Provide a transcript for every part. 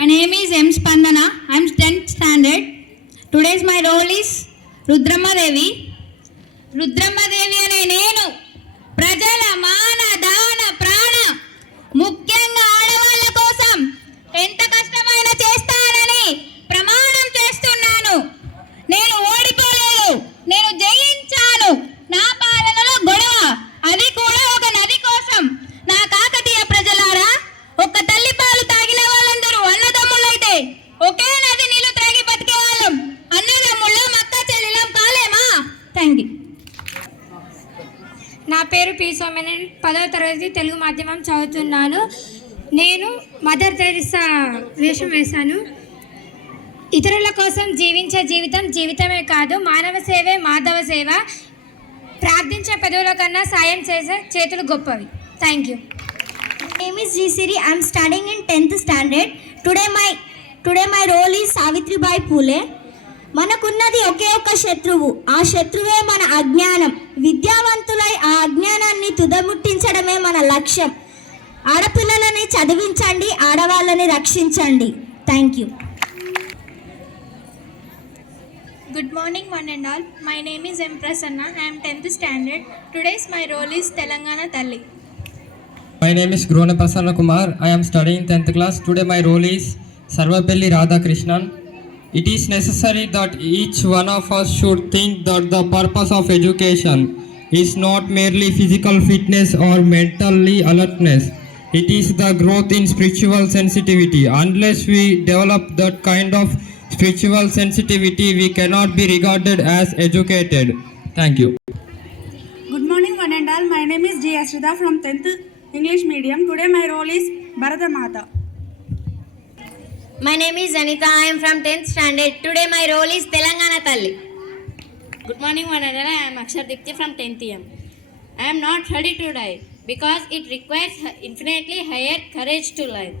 My name is M. Spandana. I am 10th standard. Today's my role is Rudramma Devi. Rudramma Devi ane nenu ప్రజల మాన దాన ప్రాణ ముఖ్యంగా ఆడవాళ్ళ కోసం ఎంత కష్టమైనా చేస్తానని ప్రమాణం చేస్తున్నాను. నేను ఓడిపోలేదు, నేను జయించాను. నా పాలనలో గొడవ, అది కూడా ఒక నది కోసం. నా కాకతీయ ప్రజలారా, ఒక్క తల్లి పాలు తాగిన వాళ్ళందరూ అన్నదమ్ములైతే ఒకే నది నీళ్లు త్రాగి బతికే వాళ్ళం. అన్నదమ్ముళ్ళం, అక్క చెల్లెలం కాలేమా? Thank you. నా పేరు పి సోమేన్, 10వ తరగతి తెలుగు మాధ్యమం చదువుతున్నాను. నేను మదర్ తెరిసా వేషం వేశాను. ఇతరుల కోసం జీవించే జీవితం జీవితమే కాదు, మానవ సేవే మాధవ సేవ. ప్రార్థించే పెదవుల కన్నా సాయం చేసే చేతులు గొప్పవి. Thank you. My name is G. Siri. I am studying in 10th standard. Today my role is Savitribai Phule. మనకున్నది ఒకే ఒక్క శత్రువు, ఆ శత్రువే మన అజ్ఞానం. విద్యావంతులై ఆ అజ్ఞానాన్ని తుదముట్టించడమే మన లక్ష్యం. ఆడపిల్లలని చదివించండి, ఆడవాళ్ళని రక్షించండి. Thank you. Good morning one and all. My name is M. Prasanna. I am 10th standard. Today's my role is Telangana Talli. My name is Grona Prasanna Kumar. I am studying 10th class. Today my role is Sarvapelli Radhakrishnan. It is necessary that each one of us should think that the purpose of education is not merely physical fitness or mentally alertness. It is the growth in spiritual sensitivity. Unless we develop that kind of spiritual sensitivity, we cannot be regarded as educated. Thank you. Good morning one and all. My name is J. Ashrita from 10th English medium. Today my role is Bharata Mata. My name is Anita. I am from 10th standard. Today my role is Telangana Talli. Good morning one and all. I am Akshar Dipti from 10th EM. I am not ready to die because it requires infinitely higher courage to live.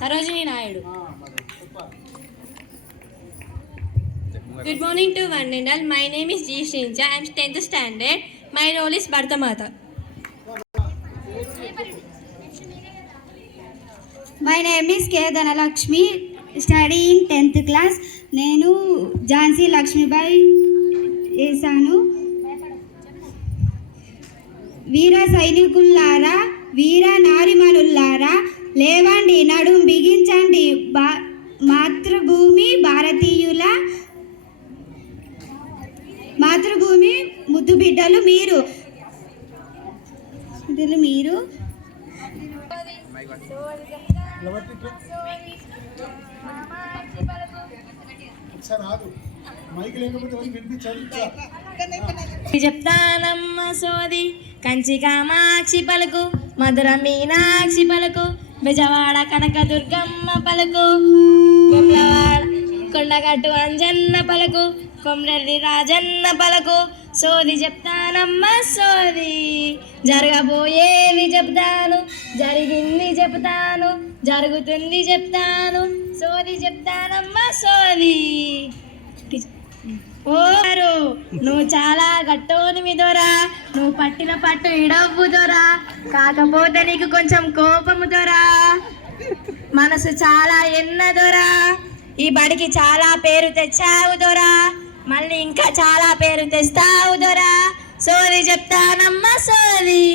Sarojini Naidu. Good morning to one and all. My name is G. Srinja. I am 10th standard. My role is Bharata Mata. My name is K. Dhanalakshmi, studying 10th class. నేను ఝాన్సీ లక్ష్మీబాయి వేశాను. వీర సైనికుల్లారా, వీర నారిమణుల్లారా, లేవండి, నడుం బిగించండి. మాతృభూమి భారతీయుల మాతృభూమి ముద్దు బిడ్డలు మీరు. చెప్తానమ్మ సోది కంచి కామాక్షి పలుకు, మధుర మీనాక్షి పలుకు, బెజవాడ కనక దుర్గమ్మ పలుకు, కొండగట్టు అంజన్న పలుకు, కొమ్రెల్లి రాజన్న పలుకు. సోది చెప్తానమ్మ సోది, జరగబోయేది చెప్తాను, జరిగింది చెప్తాను, జరుగుతుంది చెప్తాను. సోది చెప్తానమ్మ సోది. ఓరు నువ్వు చాలా గట్టోనివి దొరా, నువ్వు పట్టిన పట్టు ఇడవ్వు దొరా, కాకపోతే నీకు కొంచెం కోపము దొరా. మనసు చాలా ఎన్న దొరా, ఈ బడికి చాలా పేరు తెచ్చావు దొరా, మళ్ళీ ఇంకా చాలా పేరు తెస్తావు దొరా. సోది చెప్తానమ్మ సోది.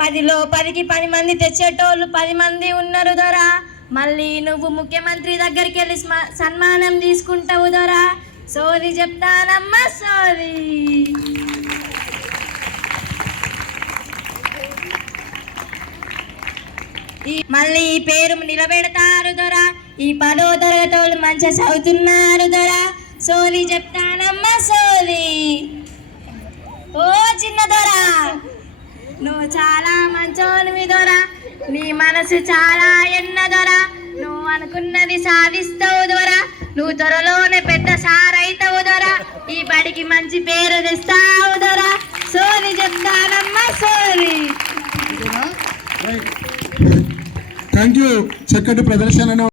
10లో 10కి 10 మంది తెచ్చేటోళ్ళు 10 మంది ఉన్నారు దొరా, మళ్ళీ నువ్వు ముఖ్యమంత్రి దగ్గరికి వెళ్ళి సన్మానం తీసుకుంటావు దొరా. సోది చెప్తానమ్మ సోది. మళ్ళీ ఈ పేరు నిలబెడతారు దొరా, ఈ 10వ తరగతి వాళ్ళు మంచిగా చదువుతున్నారు దొరా. సోది చెప్తానమ్మ సోది. ఓ చిన్న దొరా, నువ్వు చాలా మంచోనివి దొరా, నీ మనసు చాలా ఎన్న దొరా, నువ్వు అనుకున్నది సాధిస్తావు దొరా, నువ్వు త్వరలోనే పెద్ద సారైతావు దొరా, ఈ బడికి మంచి పేరు తెస్తావు దొరా. సోది చెప్తానమ్మ సోది. Thank you. చక్కటి ప్రదర్శనను